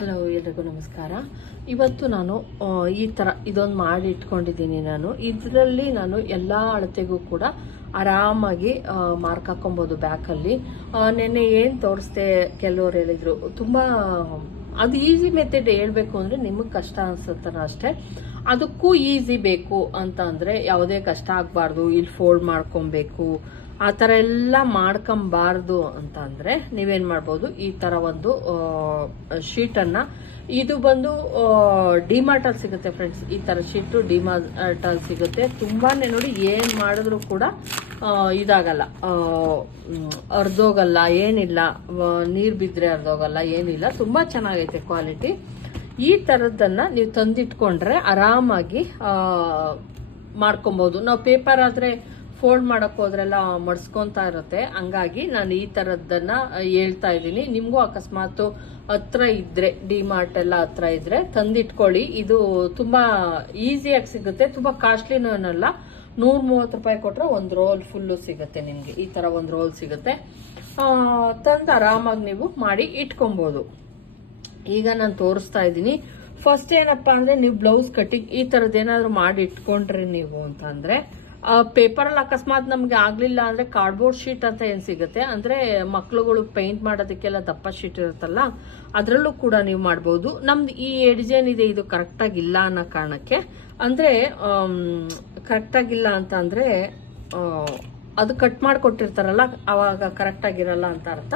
Hello ಎಲ್ರಿಗೂ ನಮಸ್ಕಾರ. ಇವತ್ತು ನಾನು ಈ ಥರ ಇದೊಂದು ಮಾಡಿ ಇಟ್ಕೊಂಡಿದ್ದೀನಿ ನಾನು. ಇದರಲ್ಲಿ ನಾನು ಎಲ್ಲ ಅಳತೆಗೂ ಕೂಡ ಆರಾಮಾಗಿ ಮಾರ್ಕ್ ಹಾಕೊಬೋದು ಬ್ಯಾಕಲ್ಲಿ ನೆನ್ನೆ ಏನು ತೋರಿಸ್ದೆ ಕೆಲವ್ರು ಹೇಳಿದ್ರು, ತುಂಬ, ಅದು ಈಸಿ ಮೆಥಡ್ ಹೇಳ್ಬೇಕು ಅಂದರೆ ನಿಮಗೆ ಕಷ್ಟ ಅನ್ಸುತ್ತಾನ ಅಷ್ಟೇ. ಅದಕ್ಕೂ ಈಸಿ ಬೇಕು ಅಂತ ಅಂದರೆ ಯಾವುದೇ ಕಷ್ಟ ಆಗಬಾರ್ದು. ಇಲ್ಲಿ ಫೋಲ್ಡ್ ಮಾಡ್ಕೊಬೇಕು. ಆ ಥರ ಎಲ್ಲ ಮಾಡ್ಕೊಂಬಾರ್ದು ಅಂತ ಅಂದರೆ ನೀವೇನು ಮಾಡ್ಬೋದು, ಈ ಥರ ಒಂದು ಶೀಟನ್ನು, ಇದು ಬಂದು ಡಿಮಾರ್ಟಲ್ಲಿ ಸಿಗುತ್ತೆ ಫ್ರೆಂಡ್ಸ್ ಈ ಥರ ಶೀಟು ಡಿಮಾರ್ಟಲ್ಲಿ ಸಿಗುತ್ತೆ. ತುಂಬಾ ನೋಡಿ ಏನು ಮಾಡಿದ್ರು ಕೂಡ ಇದಾಗಲ್ಲ. ಅರ್ಧೋಗಲ್ಲ ಏನಿಲ್ಲ. ನೀರು ಬಿದ್ದರೆ ಅರ್ಧೋಗಲ್ಲ ಏನಿಲ್ಲ. ತುಂಬ ಚೆನ್ನಾಗೈತೆ ಕ್ವಾಲಿಟಿ ಈ ಥರದ್ದನ್ನು ನೀವು ತಂದಿಟ್ಕೊಂಡ್ರೆ ಆರಾಮಾಗಿ ಮಾಡ್ಕೊಬೋದು. ನಾವು ಪೇಪರ್ ಆದರೆ ಫೋಲ್ಡ್ ಮಾಡಕ್ ಹೋದ್ರೆಲ್ಲ ಮಡ್ಸ್ಕೊಂತಾ ಇರುತ್ತೆ. ಹಂಗಾಗಿ ನಾನು ಈ ಥರದ್ದನ್ನು ಹೇಳ್ತಾ ಇದ್ದೀನಿ. ನಿಮಗೂ ಅಕಸ್ಮಾತ್ ಹತ್ರ ಇದ್ರೆ ಡಿ ಮಾರ್ಟ್ ಎಲ್ಲ ಹತ್ರ ಇದ್ರೆ ತಂದಿಟ್ಕೊಳ್ಳಿ. ಇದು ತುಂಬಾ ಈಸಿಯಾಗಿ ಸಿಗುತ್ತೆ. ತುಂಬಾ ಕಾಸ್ಟ್ಲಿನೂ ಏನಲ್ಲ. ನೂರ ಮೂವತ್ತು ರೂಪಾಯಿ ಕೊಟ್ರೆ ಒಂದು ರೋಲ್ ಫುಲ್ಲು ಸಿಗುತ್ತೆ ನಿಮಗೆ. ಈ ಥರ ಒಂದು ರೋಲ್ ಸಿಗುತ್ತೆ. ತಂದು ಆರಾಮಾಗಿ ನೀವು ಮಾಡಿ ಇಟ್ಕೊಬೋದು. ಈಗ ನಾನು ತೋರಿಸ್ತಾ ಇದ್ದೀನಿ. ಫಸ್ಟ್ ಏನಪ್ಪಾ ಅಂದ್ರೆ ನೀವು ಬ್ಲೌಸ್ ಕಟ್ಟಿಂಗ್ ಈ ಥರದ್ದು ಏನಾದರೂ ಮಾಡಿ ಇಟ್ಕೊಂಡ್ರಿ ನೀವು ಅಂತ ಪೇಪರಲ್ಲಿ ಅಕಸ್ಮಾತ್ ನಮಗೆ ಆಗಲಿಲ್ಲ ಅಂದ್ರೆ ಕಾರ್ಡ್ಬೋರ್ಡ್ ಶೀಟ್ ಅಂತ ಏನು ಸಿಗುತ್ತೆ? ಅಂದ್ರೆ ಮಕ್ಳುಗಳು ಪೇಂಟ್ ಮಾಡೋದಕ್ಕೆಲ್ಲ ದಪ್ಪ ಶೀಟ್ ಇರುತ್ತಲ್ಲ, ಅದರಲ್ಲೂ ಕೂಡ ನೀವು ಮಾಡ್ಬೋದು. ನಮ್ದು ಈ ಏನಿದೆ ಇದು ಕರೆಕ್ಟಾಗಿಲ್ಲ ಅನ್ನೋ ಕಾರಣಕ್ಕೆ. ಅಂದ್ರೆ ಕರೆಕ್ಟಾಗಿಲ್ಲ ಅಂತ ಅಂದರೆ ಅದು ಕಟ್ ಮಾಡಿಕೊಟ್ಟಿರ್ತಾರಲ್ಲ, ಅವಾಗ ಕರೆಕ್ಟ್ ಆಗಿರಲ್ಲ ಅಂತ ಅರ್ಥ.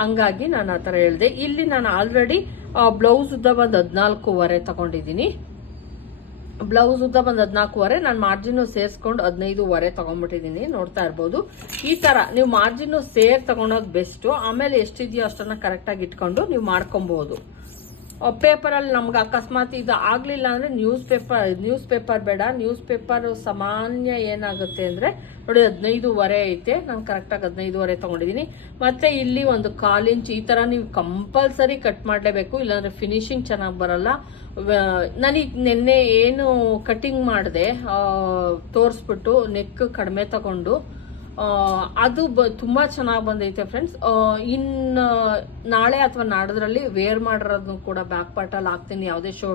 ಹಂಗಾಗಿ ನಾನು ಆ ಥರ ಹೇಳಿದೆ. ಇಲ್ಲಿ ನಾನು ಆಲ್ರೆಡಿ ಬ್ಲೌಸ್ ಉದ್ದ ಬಂದು ಹದಿನಾಲ್ಕೂವರೆ ತಗೊಂಡಿದ್ದೀನಿ. ಬ್ಲೌಸ್ ಉದ್ದ ಬಂದು ಹದಿನಾಲ್ಕೂವರೆ, ನಾನು ಮಾರ್ಜಿನ್ ಸೇರಿಸ್ಕೊಂಡು ಹದಿನೈದುವರೆ ತಗೊಂಬಿಟ್ಟಿದ್ದೀನಿ ನೋಡ್ತಾ ಇರ್ಬೋದು. ಈ ತರ ನೀವು ಮಾರ್ಜಿನ್ ಸೇರ್ ತಗೊಳೋದು ಬೆಸ್ಟ್ ಆಮೇಲೆ ಎಷ್ಟಿದೆಯೋ ಅಷ್ಟನ್ನ ಕರೆಕ್ಟಾಗಿ ಇಟ್ಕೊಂಡು ನೀವು ಮಾಡ್ಕೊಬಹುದು ಪೇಪರಲ್ಲಿ ನಮ್ಗೆ ಅಕಸ್ಮಾತ್ ಇದು ಆಗಲಿಲ್ಲ ಅಂದರೆ ನ್ಯೂಸ್ ಪೇಪರ್ ನ್ಯೂಸ್ ಪೇಪರ್ ಬೇಡ. ನ್ಯೂಸ್ ಪೇಪರ್ ಸಾಮಾನ್ಯ ಏನಾಗುತ್ತೆ ಅಂದರೆ, ನೋಡಿ ಹದಿನೈದುವರೆ ಐತೆ, ನಾನು ಕರೆಕ್ಟಾಗಿ ಹದಿನೈದುವರೆ ತೊಗೊಂಡಿದ್ದೀನಿ ಮತ್ತು ಇಲ್ಲಿ ಒಂದು ಕಾಲು ಇಂಚ್ ಈ ಥರ ನೀವು ಕಂಪಲ್ಸರಿ ಕಟ್ ಮಾಡಲೇಬೇಕು, ಇಲ್ಲಾಂದರೆ ಫಿನಿಶಿಂಗ್ ಚೆನ್ನಾಗಿ ಬರಲ್ಲ. ನನಗೆ ನಿನ್ನೆ ಏನು ಕಟಿಂಗ್ ಮಾಡಿದೆ ತೋರಿಸ್ಬಿಟ್ಟು ನೆಕ್ ಕಡಿಮೆ ತಗೊಂಡು ಅದು ಬ, ತುಂಬ ಚೆನ್ನಾಗಿ ಬಂದೈತೆ ಫ್ರೆಂಡ್ಸ್ ಇನ್ನು ನಾಳೆ ಅಥವಾ ನಾಡದ್ರಲ್ಲಿ ವೇರ್ ಮಾಡಿರೋದನ್ನು ಕೂಡ ಬ್ಯಾಕ್ ಪಾರ್ಟಲ್ಲಿ ಹಾಕ್ತೀನಿ. ಯಾವುದೇ ಶೋ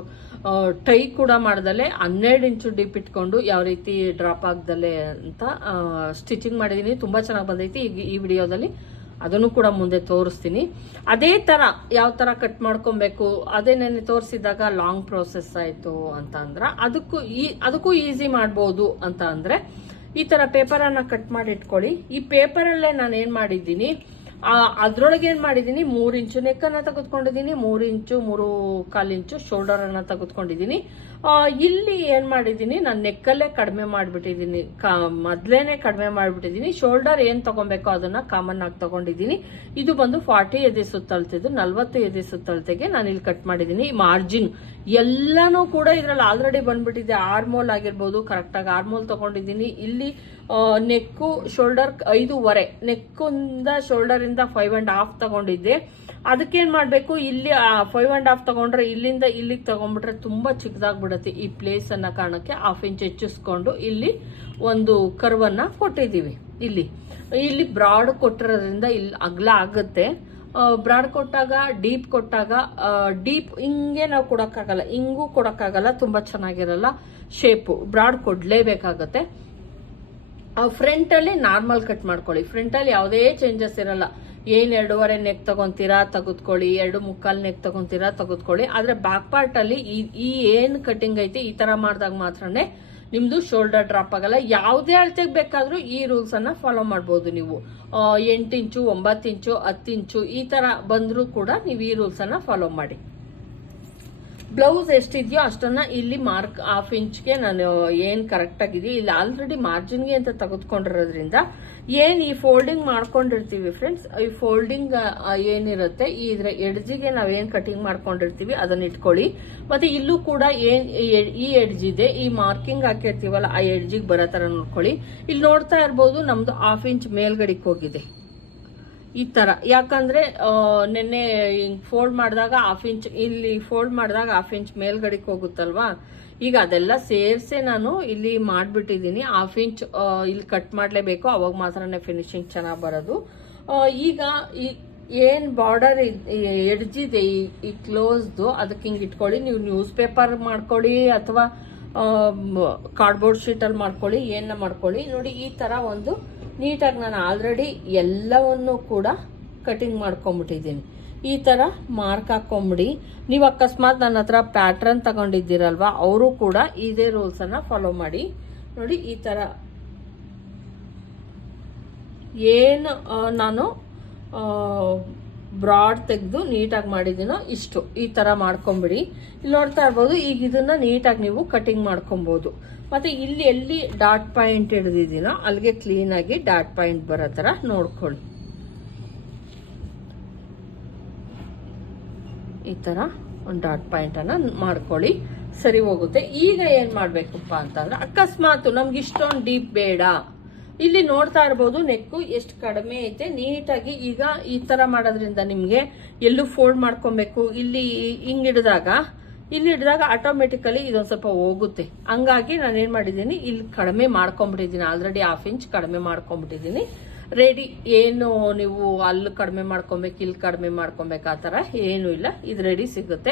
ಟೈ ಕೂಡ ಮಾಡ್ದಲೆ ಹನ್ನೆರಡು ಇಂಚು ಡೀಪ್ ಇಟ್ಕೊಂಡು ಯಾವ ರೀತಿ ಡ್ರಾಪ್ ಆಗ್ದಲೆ ಅಂತ ಸ್ಟಿಚಿಂಗ್ ಮಾಡಿದ್ದೀನಿ ತುಂಬ ಚೆನ್ನಾಗಿ ಬಂದೈತಿ. ಈ ವಿಡಿಯೋದಲ್ಲಿ ಅದನ್ನು ಕೂಡ ಮುಂದೆ ತೋರಿಸ್ತೀನಿ. ಅದೇ ಥರ ಯಾವ ಥರ ಕಟ್ ಮಾಡ್ಕೊಬೇಕು, ಅದೇ ನೆನೆ ತೋರಿಸಿದಾಗ ಲಾಂಗ್ ಪ್ರೋಸೆಸ್ ಆಯಿತು ಅಂತ ಅಂದ್ರೆ ಅದಕ್ಕೂ ಈ, ಅದಕ್ಕೂ ಈಸಿ ಮಾಡ್ಬೋದು ಅಂತ ಅಂದರೆ ಈ ಥರ ಪೇಪರನ್ನು ಕಟ್ ಮಾಡಿ ಇಟ್ಕೊಳ್ಳಿ. ಈ ಪೇಪರಲ್ಲೇ ನಾನು ಏನು ಮಾಡಿದ್ದೀನಿ ಅದರೊಳಗೆ ಏನು ಮಾಡಿದ್ದೀನಿ, ಮೂರು ಇಂಚು ನೆಕ್ಕನ್ನು ತೆಗೆದುಕೊಂಡಿದ್ದೀನಿ, ಮೂರು ಇಂಚು, ಮೂರು ಕಾಲು ಇಂಚು ಶೋಲ್ಡರನ್ನು ತೆಗೆದುಕೊಂಡಿದ್ದೀನಿ. ಇಲ್ಲಿ ಏನು ಮಾಡಿದ್ದೀನಿ, ನಾನು ನೆಕ್ಕಲ್ಲೇ ಕಡಿಮೆ ಮಾಡಿಬಿಟ್ಟಿದ್ದೀನಿ. ಕಾ, ಮೊದಲೇನೆ ಕಡಿಮೆ ಮಾಡಿಬಿಟ್ಟಿದ್ದೀನಿ. ಶೋಲ್ಡರ್ ಏನು ತಗೊಬೇಕೋ ಅದನ್ನು ಕಾಮನ್ ಆಗಿ ತಗೊಂಡಿದ್ದೀನಿ. ಇದು ಬಂದು ಫಾರ್ಟಿ ಎದೆ ಸುತ್ತಳತೆದು ನಲ್ವತ್ತು ಎದೆ ಸುತ್ತಳತೆಗೆ ನಾನು ಇಲ್ಲಿ ಕಟ್ ಮಾಡಿದ್ದೀನಿ. ಮಾರ್ಜಿನ್ ಎಲ್ಲನೂ ಕೂಡ ಇದರಲ್ಲಿ ಆಲ್ರೆಡಿ ಬಂದ್ಬಿಟ್ಟಿದೆ. ಆರ್ಮೋಲ್ ಆಗಿರ್ಬೋದು, ಕರೆಕ್ಟಾಗಿ ಆರ್ಮೋಲ್ ತಗೊಂಡಿದ್ದೀನಿ. ಇಲ್ಲಿ ನೆಕ್ಕು, ಶೋಲ್ಡರ್ ಐದೂವರೆ. ನೆಕ್ಕಿಂದ ಶೋಲ್ಡರಿಂದ ಫೈವ್ ಆ್ಯಂಡ್ ಹಾಫ್ ತಗೊಂಡಿದ್ದೆ. ಅದಕ್ಕೇನು ಮಾಡಬೇಕು? ಇಲ್ಲಿ ಫೈವ್ ಆ್ಯಂಡ್ ಹಾಫ್ ತಗೊಂಡ್ರೆ ಇಲ್ಲಿಂದ ಇಲ್ಲಿಗೆ ತಗೊಂಡ್ಬಿಟ್ರೆ ತುಂಬ ಚಿಕ್ಕದಾಗ್ಬಿಡುತ್ತೆ ಈ ಪ್ಲೇಸ್ ಅನ್ನೋ ಕಾರಣಕ್ಕೆ ಹಾಫ್ ಇಂಚ್ ಹೆಚ್ಚಿಸ್ಕೊಂಡು ಇಲ್ಲಿ ಒಂದು ಕರ್ವನ್ನ ಕೊಟ್ಟಿದ್ದೀವಿ. ಇಲ್ಲಿ ಇಲ್ಲಿ ಬ್ರಾಡ್ ಕೊಟ್ಟಿರೋದ್ರಿಂದ ಇಲ್ಲಿ ಅಗಲ ಆಗುತ್ತೆ. ಬ್ರಾಡ್ ಕೊಟ್ಟಾಗ ಡೀಪ್ ಕೊಟ್ಟಾಗ ಡೀಪ್ ಹಿಂಗೆ ನಾವು ಕೊಡೋಕ್ಕಾಗಲ್ಲ. ಹಿಂಗೂ ಕೊಡೋಕ್ಕಾಗಲ್ಲ. ತುಂಬ ಚೆನ್ನಾಗಿರಲ್ಲ ಶೇಪು ಬ್ರಾಡ್ ಕೊಡಲೇಬೇಕಾಗತ್ತೆ. ಫ್ರಂಟಲ್ಲಿ ನಾರ್ಮಲ್ ಕಟ್ ಮಾಡ್ಕೊಳ್ಳಿ. ಫ್ರಂಟಲ್ಲಿ ಯಾವುದೇ ಚೇಂಜಸ್ ಇರಲ್ಲ. ಏನು ಎರಡೂವರೆ ನೆಕ್ ತಗೊಂತೀರಾ, ತೆಗೆದುಕೊಳ್ಳಿ. ಎರಡು ಮುಕ್ಕಾಲು ನೆಕ್ ತಗೊಂತೀರಾ, ತೆಗೆದುಕೊಳ್ಳಿ. ಆದರೆ ಬ್ಯಾಕ್ ಪಾರ್ಟಲ್ಲಿ ಈ ಈ ಏನು ಕಟಿಂಗ್ ಐತಿ, ಈ ಥರ ಮಾಡಿದಾಗ ಮಾತ್ರನೇ ನಿಮ್ಮದು ಶೋಲ್ಡರ್ ಡ್ರಾಪ್ ಆಗಲ್ಲ. ಯಾವುದೇ ಅಳತೆಗೆ ಬೇಕಾದರೂ ಈ ರೂಲ್ಸನ್ನು ಫಾಲೋ ಮಾಡ್ಬೋದು ನೀವು. ಎಂಟು ಇಂಚು, ಒಂಬತ್ತು ಇಂಚು, ಹತ್ತು ಇಂಚು, ಈ ಥರ ಬಂದರೂ ಕೂಡ ನೀವು ಈ ರೂಲ್ಸನ್ನು ಫಾಲೋ ಮಾಡಿ. ಬ್ಲೌಸ್ ಎಷ್ಟಿದೆಯೋ ಅಷ್ಟನ್ನ ಇಲ್ಲಿ ಮಾರ್ಕ್ ಹಾಫ್ ಇಂಚ್ಗೆ ನಾನು, ಏನು ಕರೆಕ್ಟ್ ಆಗಿದೆ ಇಲ್ಲಿ ಆಲ್ರೆಡಿ ಮಾರ್ಜಿನ್ಗೆ ಅಂತ ತೆಗೆದುಕೊಂಡಿರೋದ್ರಿಂದ ಏನು ಈ ಫೋಲ್ಡಿಂಗ್ ಮಾಡ್ಕೊಂಡಿರ್ತೀವಿ ಫ್ರೆಂಡ್ಸ್ ಈ ಫೋಲ್ಡಿಂಗ್ ಏನಿರುತ್ತೆ, ಈ ಇದ್ರ ಎಡ್ಜಿಗೆ ನಾವೇನು ಕಟಿಂಗ್ ಮಾಡ್ಕೊಂಡಿರ್ತೀವಿ, ಅದನ್ನ ಇಟ್ಕೊಳ್ಳಿ. ಮತ್ತೆ ಇಲ್ಲೂ ಕೂಡ ಏನ್, ಈ ಎಡ್ಜ್ ಇದೆ, ಈ ಮಾರ್ಕಿಂಗ್ ಹಾಕಿರ್ತೀವಲ್ಲ, ಆ ಎಡ್ಜಿಗೆ ಬರೋ ಥರ ನೋಡ್ಕೊಳ್ಳಿ. ಇಲ್ಲಿ ನೋಡ್ತಾ ಇರ್ಬೋದು, ನಮ್ದು ಹಾಫ್ ಇಂಚ್ ಮೇಲ್ಗಡೆಗೆ ಹೋಗಿದೆ. ಈ ತರ. ಯಾಕಂದ್ರೆ ನಿನ್ನೆ ನೆನ್ನೆ ಫೋಲ್ಡ್ ಮಾಡಿದಾಗ ಹಾಫ್ ಇಂಚ್ ಇಲ್ಲಿ ಫೋಲ್ಡ್ ಮಾಡಿದಾಗ ಹಾಫ್ ಇಂಚ್ ಮೇಲ್ಗಡೆಗೆ ಹೋಗುತ್ತಲ್ವಾ? ಈಗ ಅದೆಲ್ಲ ಸೇರ್ಸೆ ನಾನು ಇಲ್ಲಿ ಮಾಡ್ಬಿಟ್ಟಿದ್ದೀನಿ. ಹಾಫ್ ಇಂಚ್ ಇಲ್ಲಿ ಕಟ್ ಮಾಡಲೇಬೇಕು. ಅವಾಗ ಮಾತ್ರನೇ ಫಿನಿಶಿಂಗ್ ಚೆನ್ನಾಗಿ ಬರೋದು. ಈಗ ಈ, ಏನು ಬಾರ್ಡರ್ ಎಡ್ಜಿದೆ, ಈ ಈ ಕ್ಲೋಸ್ದು ಅದಕ್ಕೆ ಹಿಂಗೆ ಇಟ್ಕೊಳ್ಳಿ. ನೀವು ನ್ಯೂಸ್ ಪೇಪರ್ ಮಾಡ್ಕೊಳ್ಳಿ ಅಥವಾ ಕಾರ್ಡ್ಬೋರ್ಡ್ ಶೀಟಲ್ಲಿ ಮಾಡ್ಕೊಳ್ಳಿ ಏನ ಮಾಡ್ಕೊಳ್ಳಿ. ನೋಡಿ, ಈ ಥರ ಒಂದು ನೀಟಾಗಿ ನಾನು ಆಲ್ರೆಡಿ ಎಲ್ಲವನ್ನು ಕೂಡ ಕಟಿಂಗ್ ಮಾಡ್ಕೊಂಬಿಟ್ಟಿದ್ದೀನಿ ಈ ಥರ ಮಾರ್ಕ್ ಹಾಕೊಂಬಿಡಿ. ನೀವು ಅಕಸ್ಮಾತ್ ನನ್ನ ಹತ್ರ ಪ್ಯಾಟ್ರನ್ ತಗೊಂಡಿದ್ದೀರಲ್ವ, ಅವರು ಕೂಡ ಇದೇ ರೂಲ್ಸನ್ನು ಫಾಲೋ ಮಾಡಿ. ನೋಡಿ, ಈ ಥರ ಏನು ನಾನು ಬ್ರಾಡ್ ತೆಗೆದು ನೀಟಾಗಿ ಮಾಡಿದ್ದೀನೋ ಇಷ್ಟು. ಈ ಥರ ಮಾಡ್ಕೊಂಬಿಡಿ. ಇಲ್ಲಿ ನೋಡ್ತಾ ಇರ್ಬೋದು, ಈಗ ಇದನ್ನು ನೀಟಾಗಿ ನೀವು ಕಟಿಂಗ್ ಮಾಡ್ಕೊಬೋದು. ಮತ್ತು ಇಲ್ಲಿ ಎಲ್ಲಿ ಡಾಟ್ ಪಾಯಿಂಟ್ ಹಿಡಿದಿದ್ದೀನೋ ಅಲ್ಲಿಗೆ ಕ್ಲೀನಾಗಿ ಡಾಟ್ ಪಾಯಿಂಟ್ ಬರೋ ಥರ ನೋಡ್ಕೊಳ್ಳಿ. ಈ ಥರ ಒಂದು ಡಾಟ್ ಪಾಯಿಂಟನ್ನು ಮಾಡ್ಕೊಳ್ಳಿ. ಸರಿ ಹೋಗುತ್ತೆ. ಈಗ ಏನು ಮಾಡಬೇಕಪ್ಪ ಅಂತಂದ್ರೆ ಅಕಸ್ಮಾತ್ ನಮ್ಗೆ ಇಷ್ಟೊಂದು ಡೀಪ್ ಬೇಡ. ಇಲ್ಲಿ ನೋಡ್ತಾ ಇರ್ಬೋದು ನೆಕ್ಕು ಎಷ್ಟು ಕಡಿಮೆ ಐತೆ. ನೀಟಾಗಿ ಈಗ ಈ ಥರ ಮಾಡೋದ್ರಿಂದ ನಿಮಗೆ ಎಲ್ಲೂ ಫೋಲ್ಡ್ ಮಾಡ್ಕೊಬೇಕು. ಇಲ್ಲಿ ಹಿಂಗೆ ಹಿಡಿದಾಗ ಇಲ್ಲಿ ಹಿಡಿದಾಗ ಆಟೋಮೆಟಿಕಲಿ ಇದೊಂದು ಸ್ವಲ್ಪ ಹೋಗುತ್ತೆ. ಹಂಗಾಗಿ ನಾನು ಏನು ಮಾಡಿದ್ದೀನಿ, ಇಲ್ಲಿ ಕಡಿಮೆ ಮಾಡ್ಕೊಂಬಿಟ್ಟಿದ್ದೀನಿ ಆಲ್ರೆಡಿ ಹಾಫ್ ಇಂಚ್ ಕಡಿಮೆ ಮಾಡ್ಕೊಂಬಿಟ್ಟಿದ್ದೀನಿ ರೆಡಿ ಏನು ನೀವು ಅಲ್ಲಿ ಕಡಿಮೆ ಮಾಡ್ಕೊಬೇಕು, ಇಲ್ಲಿ ಕಡಿಮೆ ಮಾಡ್ಕೊಬೇಕು, ಆ ಥರ ಏನೂ ಇಲ್ಲ. ಇದು ರೆಡಿ ಸಿಗುತ್ತೆ.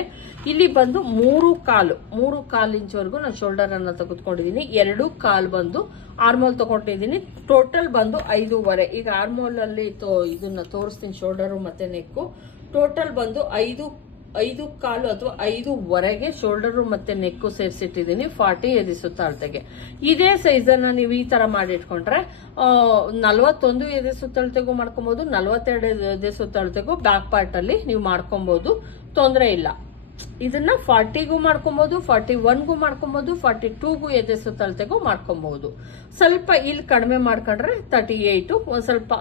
ಇಲ್ಲಿ ಬಂದು ಮೂರು ಕಾಲು ಮೂರು ಕಾಲು ಇಂಚ್ವರೆಗೂ ನಾನು ಶೋಲ್ಡರನ್ನು ತೆಗೆದುಕೊಂಡಿದ್ದೀನಿ. ಎರಡು ಕಾಲು ಬಂದು ಆರ್ಮೋಲ್ ತೊಗೊಂಡಿದ್ದೀನಿ. ಟೋಟಲ್ ಬಂದು ಐದೂವರೆ. ಈಗ ಆರ್ಮೋಲಲ್ಲಿ ತೋ ಇದನ್ನ ತೋರಿಸ್ತೀನಿ ಶೋಲ್ಡರು ಮತ್ತು ನೆಕ್ಕು ಟೋಟಲ್ ಬಂದು ಐದು ಐದು ಕಾಲು ಅಥವಾ ಐದೂವರೆಗೆ ಶೋಲ್ಡರು ಮತ್ತೆ ನೆಕ್ಕು ಸೇರಿಸಿಟ್ಟಿದ್ದೀನಿ ಫಾರ್ಟಿ ಎದೆ ಸುತ್ತಾಳ್ತೆಗೆ ಇದೇ ಸೈಜನ್ನು ನೀವು ಈ ಥರ ಮಾಡಿಟ್ಕೊಂಡ್ರೆ ನಲವತ್ತೊಂದು ಎದೆ ಸುತ್ತಳತೆಗೂ ಮಾಡ್ಕೊಬೋದು, ನಲ್ವತ್ತೆರಡು ಎದೆ ಸುತ್ತಳತೆಗೂ ಬ್ಯಾಕ್ ಪಾರ್ಟಲ್ಲಿ ನೀವು ಮಾಡ್ಕೊಬೋದು, ತೊಂದರೆ ಇಲ್ಲ. ಇದನ್ನ ಫಾರ್ಟಿಗೂ ಮಾಡ್ಕೊಬಹುದು ಫಾರ್ಟಿ ಒನ್ಗೂ ಮಾಡ್ಕೊಬಹುದು ಫಾರ್ಟಿ ಟೂಗೂ ಎದೆ ಸುತ್ತಳತೆಗೂ ಮಾಡ್ಕೊಬಹುದು ಸ್ವಲ್ಪ ಇಲ್ಲಿ ಕಡಿಮೆ ಮಾಡ್ಕೊಂಡ್ರೆ ತರ್ಟಿ ಏಯ್ಟು, ಒಂದು ಸ್ವಲ್ಪ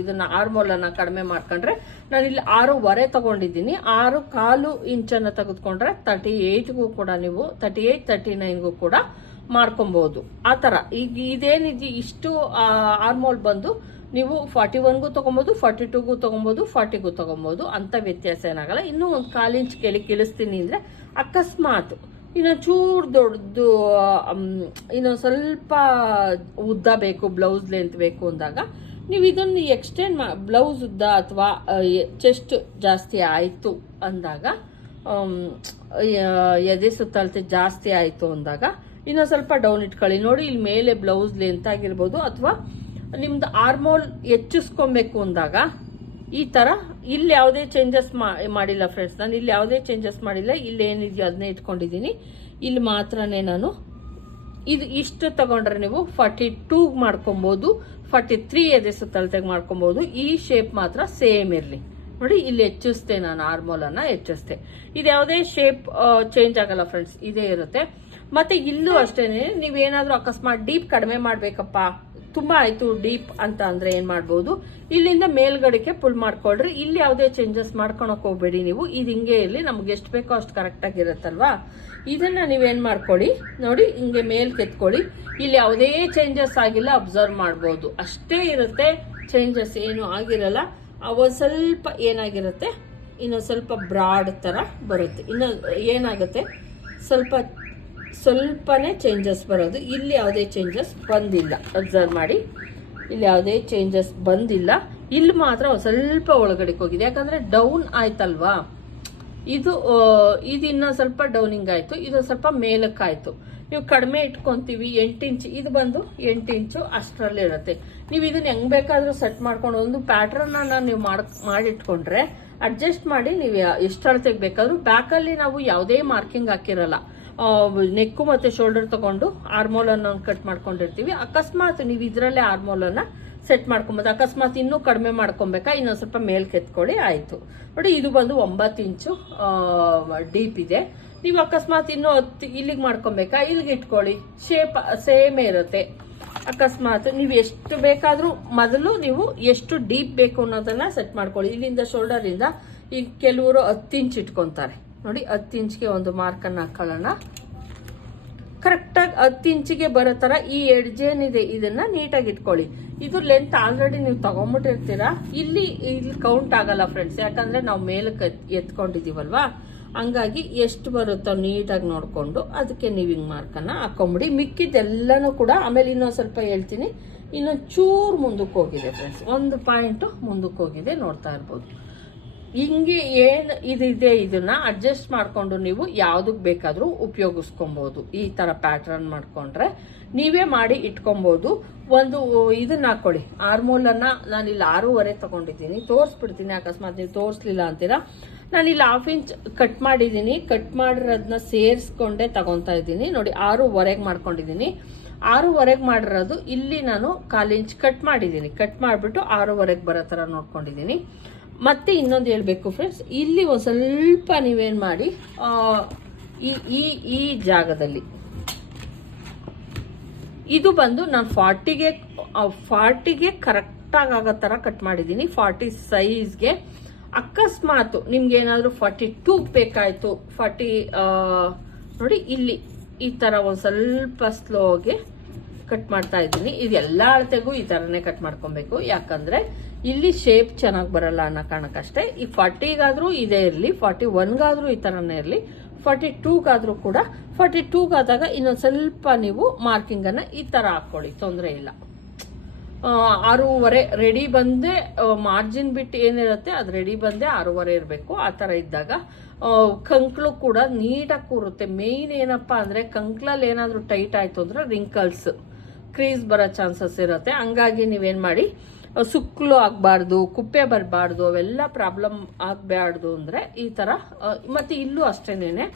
ಇದನ್ನ ಆರ್ಮೋಲನ್ನ ಕಡಿಮೆ ಮಾಡ್ಕೊಂಡ್ರೆ ನಾನು ಇಲ್ಲಿ ಆರೂವರೆ ತಗೊಂಡಿದ್ದೀನಿ. ಆರು ಕಾಲು ಇಂಚನ್ನು ತೆಗೆದುಕೊಂಡ್ರೆ ತರ್ಟಿ ಏಯ್ಟ್ಗೂ ಕೂಡ ನೀವು ತರ್ಟಿ ಏಯ್ಟ್ ತರ್ಟಿ ನೈನ್ಗೂ ಕೂಡ ಮಾಡ್ಕೊಬಹುದು ಆ ಥರ. ಈಗ ಇದೇನಿದೆ, ಇಷ್ಟು ಆರ್ಮೋಲ್ ಬಂದು ನೀವು ಫಾರ್ಟಿ ಒನ್ಗೂ ತೊಗೊಬೋದು ಫಾರ್ಟಿ ಟೂಗೂ ತೊಗೊಬೋದು ಫಾರ್ಟಿಗೂ ತೊಗೊಬೋದು, ಅಂತ ವ್ಯತ್ಯಾಸ ಏನಾಗಲ್ಲ. ಇನ್ನೂ ಒಂದು ಕಾಲು ಇಂಚ್ ಕೆಳಿ ಕೆಳಿಸ್ತೀನಿ ಅಂದರೆ ಅಕಸ್ಮಾತ್ ಇನ್ನು ಚೂರು ದೊಡ್ಡದು ಇನ್ನೊಂದು ಸ್ವಲ್ಪ ಉದ್ದ ಬೇಕು ಬ್ಲೌಸ್ ಲೆಂತ್ ಬೇಕು ಅಂದಾಗ ನೀವು ಇದನ್ನು ಎಕ್ಸ್ಟೆಂಡ್ ಮಾ ಬ್ಲೌಸ್ ಉದ್ದ ಅಥವಾ ಚೆಸ್ಟ್ ಜಾಸ್ತಿ ಆಯಿತು ಅಂದಾಗ ಎದೆ ಸುತ್ತಳತೆ ಜಾಸ್ತಿ ಆಯಿತು ಅಂದಾಗ ಇನ್ನೊಂದು ಸ್ವಲ್ಪ ಡೌನ್ ಇಟ್ಕೊಳ್ಳಿ. ನೋಡಿ, ಇಲ್ಲಿ ಮೇಲೆ ಬ್ಲೌಸ್ ಲೆಂತ್ ಆಗಿರ್ಬೋದು ಅಥವಾ ನಿಮ್ದು ಆರ್ಮೋಲ್ ಹೆಚ್ಚಿಸ್ಕೊಬೇಕು ಅಂದಾಗ ಈ ಥರ ಇಲ್ಲಿ ಯಾವುದೇ ಚೇಂಜಸ್ ಮಾಡಿಲ್ಲ ಫ್ರೆಂಡ್ಸ್ ನಾನು ಇಲ್ಲಿ ಯಾವುದೇ ಚೇಂಜಸ್ ಮಾಡಿಲ್ಲ ಇಲ್ಲಿ ಏನಿದೆಯೋ ಅದನ್ನೇ ಇಟ್ಕೊಂಡಿದ್ದೀನಿ. ಇಲ್ಲಿ ಮಾತ್ರನೇ ನಾನು ಇದು ಇಷ್ಟು ತಗೊಂಡ್ರೆ ನೀವು ಫಾರ್ಟಿ ಟೂ ಮಾಡ್ಕೊಬೋದು ಫಾರ್ಟಿ ತ್ರೀ ಎದೆ ಸುತ್ತಳತೆಗೆ ಮಾಡ್ಕೊಬೋದು ಈ ಶೇಪ್ ಮಾತ್ರ ಸೇಮ್ ಇರಲಿ. ನೋಡಿ ಇಲ್ಲಿ ಹೆಚ್ಚಿಸ್ತೆ ನಾನು ಆರ್ಮೋಲನ್ನು ಹೆಚ್ಚಿಸ್ತೆ. ಇದು ಯಾವುದೇ ಶೇಪ್ ಚೇಂಜ್ ಆಗಲ್ಲ ಫ್ರೆಂಡ್ಸ್ ಇದೇ ಇರುತ್ತೆ. ಮತ್ತೆ ಇಲ್ಲೂ ಅಷ್ಟೇನೆ ನೀವೇನಾದರೂ ಅಕಸ್ಮಾತ್ ಡೀಪ್ ಕಡಿಮೆ ಮಾಡ್ಬೇಕಪ್ಪ. ತುಂಬಾ ಆಯ್ತು, ಡೀಪ್ ಅಂತ ಅಂದ್ರೆ ಏನ್ ಮಾಡ್ಬೋದು? ಇಲ್ಲಿಂದ ಮೇಲ್ಗಡೆಗೆ ಪುಲ್ ಮಾಡ್ಕೊಳ್ರಿ. ಇಲ್ಲಿ ಯಾವುದೇ ಚೇಂಜಸ್ ಮಾಡ್ಕೊಳಕ್ ಹೋಗ್ಬೇಡಿ ನೀವು. ಇದು ಹಿಂಗೆ ಇಲ್ಲಿ ನಮ್ಗೆ ಎಷ್ಟು ಬೇಕೋ ಅಷ್ಟು ಕರೆಕ್ಟ್ ಇರುತ್ತಲ್ವಾ? ಇದನ್ನ ನೀವೇನ್ ಮಾಡ್ಕೊಳ್ಳಿ ನೋಡಿ, ಹಿಂಗೆ ಮೇಲ್ ಕೆತ್ಕೊಳ್ಳಿ. ಇಲ್ಲಿ ಯಾವುದೇ ಚೇಂಜಸ್ ಆಗಿಲ್ಲ ಅಬ್ಸರ್ವ್ ಮಾಡ್ಬೋದು. ಅಷ್ಟೇ ಇರುತ್ತೆ. ಚೇಂಜಸ್ ಏನು ಆಗಿರಲ್ಲ. ಅವ ಸ್ವಲ್ಪ ಏನಾಗಿರುತ್ತೆ? ಇನ್ನೊಂದು ಸ್ವಲ್ಪ ಬ್ರಾಡ್ ತರ ಬರುತ್ತೆ. ಇನ್ನು ಏನಾಗುತ್ತೆ? ಸ್ವಲ್ಪ ಸ್ವಲ್ಪನೇ ಚೇಂಜಸ್ ಬರೋದು. ಇಲ್ಲಿ ಯಾವುದೇ ಚೇಂಜಸ್ ಬಂದಿಲ್ಲ. ಅಬ್ಸರ್ವ್ ಮಾಡಿ. ಇಲ್ಲಿ ಯಾವುದೇ ಚೇಂಜಸ್ ಬಂದಿಲ್ಲ. ಇಲ್ಲಿ ಮಾತ್ರ ಸ್ವಲ್ಪ ಒಳಗಡೆಗೆ ಹೋಗಿದೆ. ಯಾಕಂದ್ರೆ ಡೌನ್ ಆಯ್ತಲ್ವಾ? ಇದು ಇದು ಇನ್ನೊಂದು ಸ್ವಲ್ಪ ಡೌನಿಂಗ್ ಆಯ್ತು. ಇದು ಸ್ವಲ್ಪ ಮೇಲಕ್ಕಾಯಿತು. ನೀವು ಕಡಿಮೆ ಇಟ್ಕೊಂತೀವಿ, ಎಂಟು ಇಂಚ್ ಇದು ಬಂದು ಎಂಟು ಇಂಚು ಅಷ್ಟರಲ್ಲಿ ಇರುತ್ತೆ. ನೀವು ಇದನ್ನ ಹೆಂಗ್ ಬೇಕಾದರೂ ಸೆಟ್ ಮಾಡ್ಕೊಂಡು ಒಂದು ಪ್ಯಾಟ್ರನ್ ನೀವು ಮಾಡಿ, ಮಾಡಿಟ್ಕೊಂಡ್ರೆ ಅಡ್ಜಸ್ಟ್ ಮಾಡಿ ನೀವು ಎಷ್ಟು ಅಳತೆಗೆ ಬೇಕಾದರೂ ಬ್ಯಾಕಲ್ಲಿ ನಾವು ಯಾವುದೇ ಮಾರ್ಕಿಂಗ್ ಹಾಕಿರಲ್ಲ. ನೆಕ್ಕು ಮತ್ತೆ ಶೋಲ್ಡರ್ ತಗೊಂಡು ಆರ್ಮೋಲ್ ಅನ್ನು ಕಟ್ ಮಾಡ್ಕೊಂಡಿರ್ತೀವಿ. ಅಕಸ್ಮಾತ್ ನೀವು ಇದರಲ್ಲೇ ಅನ್ನ ಸೆಟ್ ಮಾಡ್ಕೊಬೋದು. ಅಕಸ್ಮಾತ್ ಇನ್ನೂ ಕಡಿಮೆ ಮಾಡ್ಕೊಬೇಕಾ? ಇನ್ನೊಂದು ಸ್ವಲ್ಪ ಮೇಲ್ ಕೆತ್ಕೊಳ್ಳಿ, ಆಯ್ತು. ನೋಡಿ, ಇದು ಬಂದು ಒಂಬತ್ತು ಇಂಚು ಡೀಪ್ ಇದೆ. ನೀವು ಅಕಸ್ಮಾತ್ ಇನ್ನೂ ಹತ್ತು ಇಲ್ಲಿಗೆ ಮಾಡ್ಕೊಬೇಕಾ? ಇಲ್ಲಿಗೆ ಇಟ್ಕೊಳ್ಳಿ. ಶೇಪ್, ಸೇಮೇ ಇರುತ್ತೆ. ಅಕಸ್ಮಾತ್ ನೀವು ಎಷ್ಟು ಬೇಕಾದ್ರೂ ಮೊದಲು ನೀವು ಎಷ್ಟು ಡೀಪ್ ಬೇಕು ಅನ್ನೋದನ್ನ ಸೆಟ್ ಮಾಡ್ಕೊಳ್ಳಿ. ಇಲ್ಲಿಂದ ಶೋಲ್ಡರ್ ಇಂದ ಈಗ ಕೆಲವರು ಹತ್ತು ಇಂಚ್ ಇಟ್ಕೊಂತಾರೆ. ನೋಡಿ ಹತ್ತು ಇಂಚ್ಗೆ ಒಂದು ಮಾರ್ಕನ್ನು ಹಾಕೊಳ್ಳೋಣ. ಕರೆಕ್ಟಾಗಿ ಹತ್ತು ಇಂಚಿಗೆ ಬರೋ ಥರ ಈ ಎಡ್ಜ್ ಏನಿದೆ, ಇದನ್ನ ನೀಟಾಗಿ ಇಟ್ಕೊಳ್ಳಿ. ಇದು ಲೆಂತ್ ಆಲ್ರೆಡಿ ನೀವು ತಗೊಂಡ್ಬಿಟ್ಟಿರ್ತೀರಾ ಇಲ್ಲಿ ಇಲ್ಲಿ ಕೌಂಟ್ ಆಗಲ್ಲ ಫ್ರೆಂಡ್ಸ್ ಯಾಕಂದ್ರೆ ನಾವು ಮೇಲಕ್ಕೆ ಎತ್ಕೊಂಡಿದ್ದೀವಲ್ವ? ಹಂಗಾಗಿ ಎಷ್ಟು ಬರುತ್ತೋ ನೀಟಾಗಿ ನೋಡಿಕೊಂಡು ಅದಕ್ಕೆ ನೀವು ಹಿಂಗೆ ಮಾರ್ಕನ್ನು ಹಾಕೊಂಬಿಡಿ. ಮಿಕ್ಕಿದ್ದೆಲ್ಲನೂ ಕೂಡ, ಆಮೇಲೆ ಇನ್ನೊಂದು ಸ್ವಲ್ಪ ಹೇಳ್ತೀನಿ. ಇನ್ನೊಂದು ಚೂರು ಮುಂದಕ್ಕೆ ಹೋಗಿದೆ ಫ್ರೆಂಡ್ಸ್ ಒಂದು ಪಾಯಿಂಟು ಮುಂದಕ್ಕೆ ಹೋಗಿದೆ ನೋಡ್ತಾ ಇರ್ಬೋದು. ಹಿಂಗೆ ಏನು ಇದಿದೆ ಇದನ್ನ ಅಡ್ಜಸ್ಟ್ ಮಾಡಿಕೊಂಡು ನೀವು ಯಾವುದಕ್ಕೆ ಬೇಕಾದರೂ ಉಪಯೋಗಿಸ್ಕೊಬೋದು. ಈ ಥರ ಪ್ಯಾಟ್ರನ್ ಮಾಡ್ಕೊಂಡ್ರೆ ನೀವೇ ಮಾಡಿ ಇಟ್ಕೊಬೋದು. ಒಂದು ಇದನ್ನ ಹಾಕೊಳ್ಳಿ. ಆರ್ಮೋಲನ್ನ ನಾನು ಇಲ್ಲಿ ಆರೂವರೆ ತಗೊಂಡಿದ್ದೀನಿ. ತೋರಿಸ್ಬಿಡ್ತೀನಿ, ಅಕಸ್ಮಾತ್ ನೀವು ತೋರಿಸ್ಲಿಲ್ಲ ಅಂತೀರಾ? ನಾನು ಇಲ್ಲಿ ಹಾಫ್ ಇಂಚ್ ಕಟ್ ಮಾಡಿದ್ದೀನಿ. ಕಟ್ ಮಾಡಿರೋದನ್ನ ಸೇರಿಸ್ಕೊಂಡೇ ತಗೊತಾ ಇದ್ದೀನಿ. ನೋಡಿ, ಆರೂವರೆಗೆ ಮಾಡ್ಕೊಂಡಿದ್ದೀನಿ. ಆರೂವರೆಗೆ ಮಾಡಿರೋದು ಇಲ್ಲಿ ನಾನು ಕಾಲು ಇಂಚ್ ಕಟ್ ಮಾಡಿದ್ದೀನಿ. ಕಟ್ ಮಾಡಿಬಿಟ್ಟು ಆರೂವರೆಗೆ ಬರೋ ಥರ ನೋಡ್ಕೊಂಡಿದ್ದೀನಿ. ಮತ್ತೆ ಇನ್ನೊಂದು ಹೇಳಬೇಕು ಫ್ರೆಂಡ್ಸ್ ಇಲ್ಲಿ ಒಂದು ಸ್ವಲ್ಪ ನೀವೇನು ಮಾಡಿ ಈ ಈ ಈ ಜಾಗದಲ್ಲಿ. ಇದು ಬಂದು ನಾನು ಫಾರ್ಟಿಗೆ ಫಾರ್ಟಿಗೆ ಕರೆಕ್ಟಾಗಿ ಆಗೋ ಥರ ಕಟ್ ಮಾಡಿದ್ದೀನಿ. ಫಾರ್ಟಿ ಸೈಜ್ಗೆ ಅಕಸ್ಮಾತ್ ನಿಮ್ಗೆ ಏನಾದರೂ ಫಾರ್ಟಿ ಟೂ ಬೇಕಾಯಿತು, ಫಾರ್ಟಿ ನೋಡಿ ಇಲ್ಲಿ ಈ ಥರ ಒಂದು ಸ್ವಲ್ಪ ಸ್ಲೋಗೆ ಕಟ್ ಮಾಡ್ತಾ ಇದ್ದೀನಿ. ಇದು ಎಲ್ಲ ಅಳತೆಗೂ ಈ ಥರನೇ ಕಟ್ ಮಾಡ್ಕೊಬೇಕು. ಯಾಕಂದರೆ ಇಲ್ಲಿ ಶೇಪ್ ಚೆನ್ನಾಗಿ ಬರಲ್ಲ ಅನ್ನೋ ಕಾರಣಕ್ಕಷ್ಟೇ, ಈ ಫಾರ್ಟಿಗಾದರೂ ಇದೇ ಇರಲಿ ಫಾರ್ಟಿ ಒನ್ಗಾದರೂ ಈ ಥರನೇ ಇರಲಿ ಫಾರ್ಟಿ ಟೂಗಾದರೂ ಕೂಡ ಫಾರ್ಟಿ ಟೂಗಾದಾಗ ಇನ್ನೊಂದು ಸ್ವಲ್ಪ ನೀವು ಮಾರ್ಕಿಂಗನ್ನು ಈ ಥರ ಹಾಕ್ಕೊಳ್ಳಿ ತೊಂದರೆ ಇಲ್ಲ. ಆರೂವರೆ ರೆಡಿ ಬಂದೇ ಮಾರ್ಜಿನ್ ಬಿಟ್ಟು ಏನಿರುತ್ತೆ ಅದು ರೆಡಿ ಬಂದೇ ಆರೂವರೆ ಇರಬೇಕು, ಆ ಥರ ಇದ್ದಾಗ ಕಂಕ್ಳು ಕೂಡ ನೀಟಾಗಿ ಕೂರುತ್ತೆ. ಮೇಯ್ನ್ ಏನಪ್ಪ ಅಂದರೆ ಕಂಕ್ಳಲ್ಲಿ ಏನಾದರೂ ಟೈಟ್ ಆಯಿತು ಅಂದರೆ ರಿಂಕಲ್ಸ್ ಕ್ರೀಸ್ ಬರೋ ಚಾನ್ಸಸ್ ಇರುತ್ತೆ. ಹಂಗಾಗಿ ನೀವೇನು ಮಾಡಿ ಆ, ಸುಕ್ಲು ಆಗಬಾರ್ದು ಕುಪ್ಪೆ ಬರಬಾರ್ದು ಅವೆಲ್ಲ ಪ್ರಾಬ್ಲಮ್ ಆಗಬಾರ್ದು ಅಂದರೆ ಈ ಥರ ಮತ್ತು ಇಲ್ಲೂ ಅಷ್ಟೇನೆ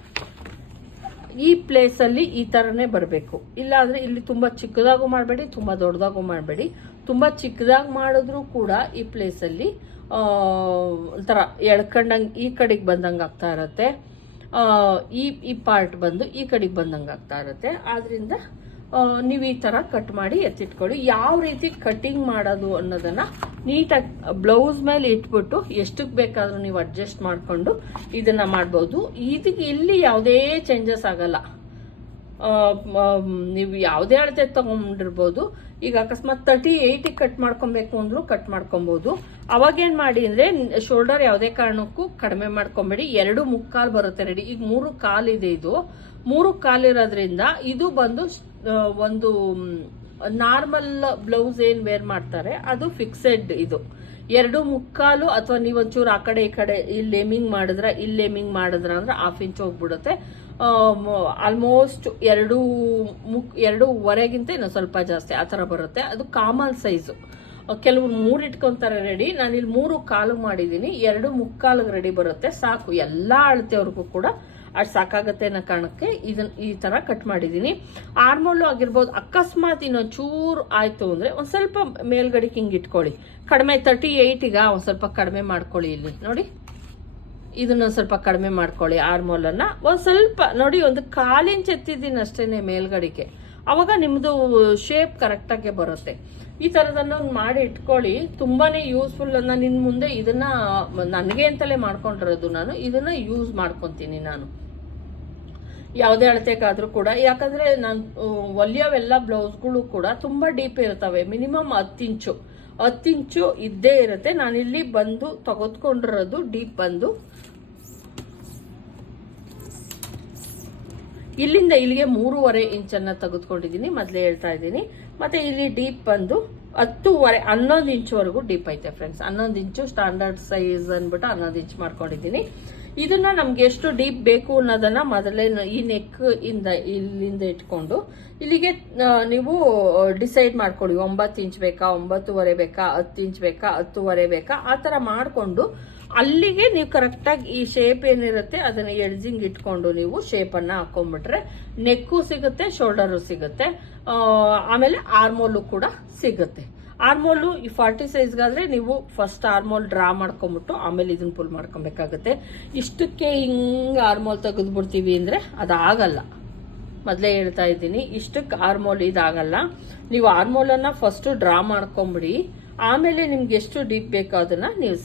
ಈ ಪ್ಲೇಸಲ್ಲಿ ಈ ಥರನೇ ಬರಬೇಕು. ಇಲ್ಲಾಂದರೆ ಇಲ್ಲಿ ತುಂಬ ಚಿಕ್ಕದಾಗೂ ಮಾಡಬೇಡಿ ತುಂಬ ದೊಡ್ಡದಾಗೂ ಮಾಡಬೇಡಿ. ತುಂಬ ಚಿಕ್ಕದಾಗಿ ಮಾಡಿದ್ರೂ ಕೂಡ ಈ ಪ್ಲೇಸಲ್ಲಿ ಒಂಥರ ಎಳ್ಕೊಂಡಂಗೆ ಈ ಕಡೆಗೆ ಬಂದಂಗೆ ಆಗ್ತಾ ಇರುತ್ತೆ. ಈ ಈ ಪಾರ್ಟ್ ಬಂದು ಈ ಕಡೆಗೆ ಬಂದಂಗೆ ಆಗ್ತಾ ಇರುತ್ತೆ. ಆದ್ರಿಂದ ಆ, ನೀವು ಈ ಥರ ಕಟ್ ಮಾಡಿ ಎತ್ತಿಟ್ಕೊಳ್ಳಿ. ಯಾವ ರೀತಿ ಕಟ್ಟಿಂಗ್ ಮಾಡೋದು ಅನ್ನೋದನ್ನ ನೀಟಾಗಿ ಬ್ಲೌಸ್ ಮೇಲೆ ಇಟ್ಬಿಟ್ಟು ಎಷ್ಟಕ್ಕೆ ಬೇಕಾದರೂ ನೀವು ಅಡ್ಜಸ್ಟ್ ಮಾಡಿಕೊಂಡು ಇದನ್ನ ಮಾಡ್ಬೋದು. ಇದಕ್ಕೆ ಇಲ್ಲಿ ಯಾವುದೇ ಚೇಂಜಸ್ ಆಗಲ್ಲ. ನೀವು ಯಾವುದೇ ಅಳತೆ ತಗೊಂಡಿರ್ಬೋದು. ಈಗ ಅಕಸ್ಮಾತ್ ತರ್ಟಿ ಏಯ್ಟಿಗೆ ಕಟ್ ಮಾಡ್ಕೊಬೇಕು ಅಂದ್ರೂ ಕಟ್ ಮಾಡ್ಕೊಬೋದು. ಅವಾಗೇನು ಮಾಡಿ ಅಂದರೆ ಶೋಲ್ಡರ್ ಯಾವುದೇ ಕಾರಣಕ್ಕೂ ಕಡಿಮೆ ಮಾಡ್ಕೊಬೇಡಿ. ಎರಡು ಮುಕ್ಕಾಲು ಬರುತ್ತೆ ರೆಡಿ ಈಗ ಮೂರು ಕಾಲಿದೆ ಇದು. ಮೂರು ಕಾಲಿರೋದ್ರಿಂದ ಇದು ಬಂದು ಒಂದು ನಾರ್ಮಲ್ ಬ್ಲೌಸ್ ಏನು ವೇರ್ ಮಾಡ್ತಾರೆ, ಅದು ಫಿಕ್ಸೆಡ್ ಇದು. ಎರಡು ಮುಕ್ಕಾಲು ಅಥವಾ ನೀವು ಒಂಚೂರು ಆ ಕಡೆ ಈ ಕಡೆ ಇಲ್ಲಿ ಲೇಮಿಂಗ್ ಮಾಡಿದ್ರ ಇಲ್ಲಿ ಲೇಮಿಂಗ್ ಮಾಡಿದ್ರ ಅಂದ್ರೆ ಹಾಫ್ ಇಂಚ್ ಹೋಗ್ಬಿಡುತ್ತೆ. ಆಲ್ಮೋಸ್ಟ್ ಎರಡು ಮುಕ್, ಎರಡೂವರೆಗಿಂತ ಇನ್ನೂ ಸ್ವಲ್ಪ ಜಾಸ್ತಿ ಆ ಥರ ಬರುತ್ತೆ. ಅದು ಕಾಮನ್ ಸೈಜು ಕೆಲವರು ಮೂರು ಇಟ್ಕೊಂತಾರೆ ರೆಡಿ ನಾನು ಇಲ್ಲಿ ಮೂರು ಕಾಲು ಮಾಡಿದ್ದೀನಿ ಎರಡು ಮುಕ್ಕಾಲಿಗೆ ರೆಡಿ ಬರುತ್ತೆ. ಸಾಕು. ಎಲ್ಲ ಅಳತೆಯವ್ರಿಗೂ ಕೂಡ ಅಷ್ಟು ಸಾಕಾಗತ್ತೆ ಅನ್ನೋ ಕಾರಣಕ್ಕೆ ಇದನ್ನ ಈ ಥರ ಕಟ್ ಮಾಡಿದ್ದೀನಿ ಆರ್ಮೋಳು ಆಗಿರ್ಬೋದು, ಅಕಸ್ಮಾತ್ ಇನ್ನೊಂದು ಚೂರು ಆಯಿತು ಅಂದರೆ ಒಂದು ಸ್ವಲ್ಪ ಮೇಲ್ಗಡೆ ಹಿಂಗೆ ಇಟ್ಕೊಳ್ಳಿ. ಕಡಿಮೆ ತರ್ಟಿ ಏಯ್ಟಿಗ ಒಂದು ಸ್ವಲ್ಪ ಕಡಿಮೆ ಮಾಡ್ಕೊಳ್ಳಿ ಇಲ್ಲಿ. ನೋಡಿ, ಇದನ್ನ ಸ್ವಲ್ಪ ಕಡಿಮೆ ಮಾಡ್ಕೊಳ್ಳಿ ಆರ್ಮೋಲನ್ನ. ಒಂದು ಸ್ವಲ್ಪ, ನೋಡಿ, ಒಂದು ಕಾಲಿಂಚ್ ಎತ್ತಿದ್ದೀನಿ ಅಷ್ಟೇನೆ ಮೇಲ್ಗಡೆಗೆ. ಅವಾಗ ನಿಮ್ಮದು ಶೇಪ್ ಕರೆಕ್ಟಾಗೆ ಬರುತ್ತೆ. ಈ ಥರದನ್ನ ಮಾಡಿ ಇಟ್ಕೊಳ್ಳಿ. ತುಂಬಾನೇ ಯೂಸ್ಫುಲ್ ಅನ್ನ ಇನ್ನು ಮುಂದೆ ಇದನ್ನ, ನನಗೆ ಅಂತಲೇ ಮಾಡ್ಕೊಂಡಿರೋದು ನಾನು, ಇದನ್ನ ಯೂಸ್ ಮಾಡ್ಕೊತೀನಿ ನಾನು. ಯಾವುದೇ ಅಳತೆಗಾದ್ರೂ ಕೂಡ. ಯಾಕಂದ್ರೆ ನಾನು ಹೊಲಿಯೋವೆಲ್ಲ ಬ್ಲೌಸ್ಗಳು ಕೂಡ ತುಂಬಾ ಡೀಪ್ ಇರ್ತವೆ. ಮಿನಿಮಮ್ ಹತ್ತು ಇಂಚು. ಹತ್ತು ಇಂಚು ಇದ್ದೇ ಇರುತ್ತೆ. ನಾನಿಲ್ಲಿ ಬಂದು ತೆಗೆದುಕೊಂಡಿರೋದು ಡೀಪ್ ಬಂದು. ಇಲ್ಲಿಂದ ಇಲ್ಲಿಗೆ ಮೂರುವರೆ ಇಂಚನ್ನ ತೆಗೆದುಕೊಂಡಿದ್ದೀನಿ. ಮೊದಲೇ ಹೇಳ್ತಾ ಇದ್ದೀನಿ. ಮತ್ತೆ ಇಲ್ಲಿ ಡೀಪ್ ಬಂದು ಹತ್ತೂವರೆ, ಹನ್ನೊಂದು ಇಂಚ್ವರೆಗೂ ಡೀಪ್ ಐತೆ ಫ್ರೆಂಡ್ಸ್ ಹನ್ನೊಂದು ಇಂಚು ಸ್ಟ್ಯಾಂಡರ್ಡ್ ಸೈಜ್ ಅಂದ್ಬಿಟ್ಟು ಹನ್ನೊಂದು ಇಂಚ್ ಮಾಡ್ಕೊಂಡಿದ್ದೀನಿ. ಇದನ್ನ ನಮ್ಗೆ ಎಷ್ಟು ಡೀಪ್ ಬೇಕು ಅನ್ನೋದನ್ನ ಮೊದಲೇ ಈ ನೆಕ್ ಇಂದ ಇಲ್ಲಿಂದ ಇಟ್ಕೊಂಡು, ಇಲ್ಲಿಗೆ ನೀವು ಡಿಸೈಡ್ ಮಾಡ್ಕೊಳ್ಳಿ. ಒಂಬತ್ತು ಇಂಚ್ ಬೇಕಾ, ಒಂಬತ್ತುವರೆ ಬೇಕಾ, ಹತ್ತು ಇಂಚ್ ಬೇಕಾ, ಹತ್ತುವರೆ ಬೇಕಾ, ಆ ಥರ ಮಾಡಿಕೊಂಡು ಅಲ್ಲಿಗೆ ನೀವು ಕರೆಕ್ಟಾಗಿ ಈ ಶೇಪ್ ಏನಿರುತ್ತೆ ಅದನ್ನ ಎಡ್ಜಿಂಗ್ ಇಟ್ಕೊಂಡು ನೀವು ಶೇಪನ್ನು ಹಾಕೊಂಡ್ಬಿಟ್ರೆ ನೆಕ್ಕು ಸಿಗುತ್ತೆ ಶೋಲ್ಡರು ಸಿಗುತ್ತೆ. ಆಮೇಲೆ ಆರ್ಮೋಲು ಕೂಡ ಸಿಗುತ್ತೆ. ಆರ್ಮೋಲು ಈ ಫಾರ್ಟಿ ಸೈಜ್ಗಾದ್ರೆ ನೀವು ಫಸ್ಟ್ ಆರ್ಮೋಲ್ ಡ್ರಾ ಮಾಡ್ಕೊಂಬಿಟ್ಟು ಆಮೇಲೆ ಇದನ್ನ ಪುಲ್ ಮಾಡ್ಕೊಬೇಕಾಗುತ್ತೆ. ಇಷ್ಟಕ್ಕೆ ಹಿಂಗೆ ಆರ್ಮೋಲ್ ತೆಗೆದ್ಬಿಡ್ತೀವಿ ಅಂದರೆ ಅದಾಗಲ್ಲ. ಮೊದಲೇ ಹೇಳ್ತಾ ಇದ್ದೀನಿ, ಇಷ್ಟಕ್ಕೆ ಆರ್ಮೋಲ್ ಇದಾಗಲ್ಲ. ನೀವು ಆರ್ಮೋಲನ್ನು ಫಸ್ಟು ಡ್ರಾ ಮಾಡ್ಕೊಂಬಿಡಿ. ಆಮೇಲೆ ನಿಮ್ಗೆ ಎಷ್ಟು ಡೀಪ್ ಬೇಕೋ ಅದನ್ನ ನೀವು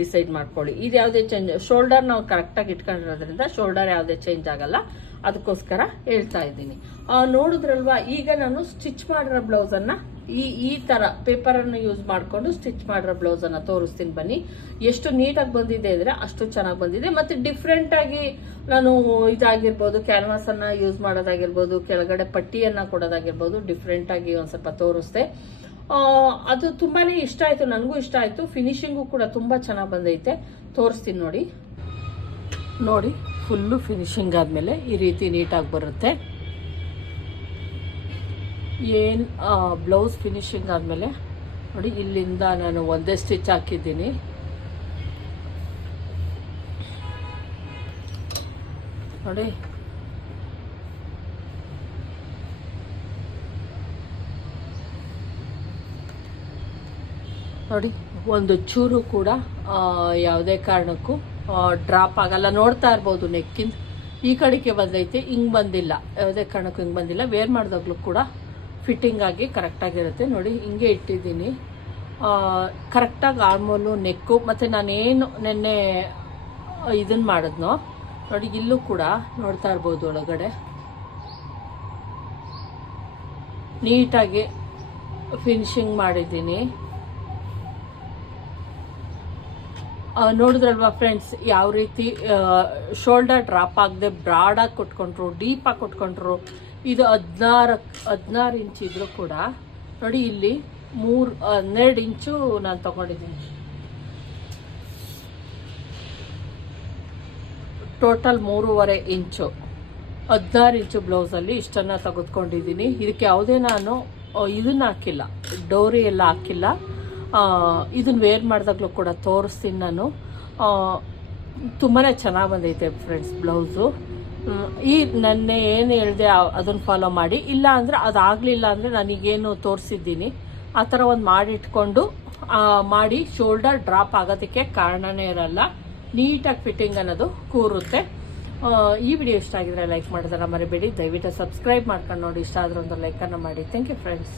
ಡಿಸೈಡ್ ಮಾಡ್ಕೊಳ್ಳಿ. ಇದು ಯಾವುದೇ ಚೇಂಜ್ ಶೋಲ್ಡರ್ ನಾವು ಕರೆಕ್ಟಾಗಿ ಇಟ್ಕೊಂಡಿರೋದ್ರಿಂದ ಶೋಲ್ಡರ್ ಯಾವುದೇ ಚೇಂಜ್ ಆಗಲ್ಲ. ಅದಕ್ಕೋಸ್ಕರ ಹೇಳ್ತಾ ಇದ್ದೀನಿ. ನೋಡಿದ್ರಲ್ವಾ, ಈಗ ನಾನು ಸ್ಟಿಚ್ ಮಾಡಿರೋ ಬ್ಲೌಸನ್ನು ಈ ಈ ಥರ ಪೇಪರನ್ನು ಯೂಸ್ ಮಾಡಿಕೊಂಡು ಸ್ಟಿಚ್ ಮಾಡಿರೋ ಬ್ಲೌಸನ್ನು ತೋರಿಸ್ತೀನಿ ಬನ್ನಿ. ಎಷ್ಟು ನೀಟಾಗಿ ಬಂದಿದೆ ಅಂದರೆ ಅಷ್ಟು ಚೆನ್ನಾಗಿ ಬಂದಿದೆ. ಮತ್ತು ಡಿಫ್ರೆಂಟಾಗಿ ನಾನು ಇದಾಗಿರ್ಬೋದು ಕ್ಯಾನ್ವಾಸನ್ನು ಯೂಸ್ ಮಾಡೋದಾಗಿರ್ಬೋದು, ಕೆಳಗಡೆ ಪಟ್ಟಿಯನ್ನು ಕೊಡೋದಾಗಿರ್ಬೋದು ಡಿಫ್ರೆಂಟಾಗಿ ಒಂದು ಸ್ವಲ್ಪ ತೋರಿಸ್ದೆ. ಅದು ತುಂಬಾನೇ ಇಷ್ಟ ಆಯ್ತು, ನನಗೂ ಇಷ್ಟ ಆಯ್ತು. ಫಿನಿಶಿಂಗು ಕೂಡ ತುಂಬಾ ಚೆನ್ನಾಗಿ ಬಂದೈತೆ. ತೋರಿಸ್ತೀನಿ ನೋಡಿ. ನೋಡಿ ಫುಲ್ಲು ಫಿನಿಶಿಂಗ್ ಆದಮೇಲೆ ಈ ರೀತಿ ನೀಟಾಗಿ ಬರುತ್ತೆ. ಏನು ಬ್ಲೌಸ್ ಫಿನಿಶಿಂಗ್ ಆದಮೇಲೆ, ನೋಡಿ, ಇಲ್ಲಿಂದ ನಾನು ಒಂದೇ ಸ್ಟಿಚ್ ಹಾಕಿದ್ದೀನಿ. ನೋಡಿ ನೋಡಿ, ಒಂದು ಚೂರು ಕೂಡ ಯಾವುದೇ ಕಾರಣಕ್ಕೂ ಡ್ರಾಪ್ ಆಗಲ್ಲ. ನೋಡ್ತಾ ಇರ್ಬೋದು ನೆಕ್ಕಿಂದ. ಈ ಕಡೆಗೆ ಬಂದೈತೆ, ಹಿಂಗೆ ಬಂದಿಲ್ಲ. ಯಾವುದೇ ಕಾರಣಕ್ಕೂ ಹಿಂಗೆ ಬಂದಿಲ್ಲ. ವೇರ್ ಮಾಡಿದಾಗ್ಲೂ ಕೂಡ ಫಿಟ್ಟಿಂಗ್ ಆಗಿ ಕರೆಕ್ಟಾಗಿರುತ್ತೆ ನೋಡಿ, ಹಿಂಗೆ ಇಟ್ಟಿದ್ದೀನಿ. ಕರೆಕ್ಟಾಗಿ ಆರ್ಮೋಲು ನೆಕ್ಕು, ಮತ್ತು ನಾನೇನು ನೆನ್ನೆ ಇದನ್ನು ಮಾಡಿದ್ನೋ, ನೋಡಿ, ಇಲ್ಲೂ ಕೂಡ ನೋಡ್ತಾ ಇರ್ಬೋದು ಒಳಗಡೆ. ನೀಟಾಗಿ ಫಿನಿಶಿಂಗ್ ಮಾಡಿದ್ದೀನಿ ಆ, ನೋಡಿದ್ರಲ್ವಾ ಫ್ರೆಂಡ್ಸ್ ಯಾವ ರೀತಿ ಶೋಲ್ಡರ್ ಡ್ರಾಪ್ ಆಗದೆ ಬ್ರಾಡಾಗಿ ಕೊಟ್ಕೊಂಡ್ರು ಡೀಪಾಗಿ ಕೊಟ್ಕೊಂಡ್ರು, ಇದು ಹದಿನಾರು ಹದಿನಾರು ಇಂಚ್ ಇದ್ರೂ ಕೂಡ, ನೋಡಿ ಇಲ್ಲಿ ಮೂರು, ಹನ್ನೆರಡು ಇಂಚು ನಾನು ತಗೊಂಡಿದ್ದೀನಿ. ಟೋಟಲ್ ಮೂರುವರೆ ಇಂಚು ಹದಿನಾರು ಇಂಚು ಬ್ಲೌಸಲ್ಲಿ ಇಷ್ಟನ್ನು ತೆಗೆದುಕೊಂಡಿದ್ದೀನಿ. ಇದಕ್ಕೆ ಯಾವುದೇ ನಾನು ಇದನ್ನ ಹಾಕಿಲ್ಲ. ಡೋರಿ ಎಲ್ಲ ಹಾಕಿಲ್ಲ. ಇದನ್ನ ವೇರ್ ಮಾಡಿದಾಗಲೂ ಕೂಡ ತೋರಿಸ್ತೀನಿ ನಾನು. ತುಂಬಾ ಚೆನ್ನಾಗಿ ಬಂದೈತೆ ಫ್ರೆಂಡ್ಸ್ ಬ್ಲೌಸು ಈ ನನ್ನ ಏನು ಹೇಳಿದೆ ಅದನ್ನು ಫಾಲೋ ಮಾಡಿ. ಇಲ್ಲ ಅಂದರೆ ಅದಾಗಲಿಲ್ಲ ಅಂದರೆ ನನಗೇನು ತೋರಿಸಿದ್ದೀನಿ. ಆ ಥರ ಒಂದು ಮಾಡಿಟ್ಕೊಂಡು ಮಾಡಿ ಶೋಲ್ಡರ್ ಡ್ರಾಪ್ ಆಗೋದಕ್ಕೆ ಕಾರಣನೇ ಇರಲ್ಲ. ನೀಟಾಗಿ ಫಿಟ್ಟಿಂಗ್ ಅನ್ನೋದು ಕೂರುತ್ತೆ. ಈ ವಿಡಿಯೋ ಇಷ್ಟ ಆಗಿದ್ರೆ ಲೈಕ್ ಮಾಡಿದ್ರೆ ಮರಿಬೇಡಿ. ದಯವಿಟ್ಟು ಸಬ್ಸ್ಕ್ರೈಬ್ ಮಾಡ್ಕೊಂಡು ನೋಡಿ. ಇಷ್ಟ ಆದ್ರೆ ಒಂದು ಲೈಕನ್ನು ಮಾಡಿ. Thank you friends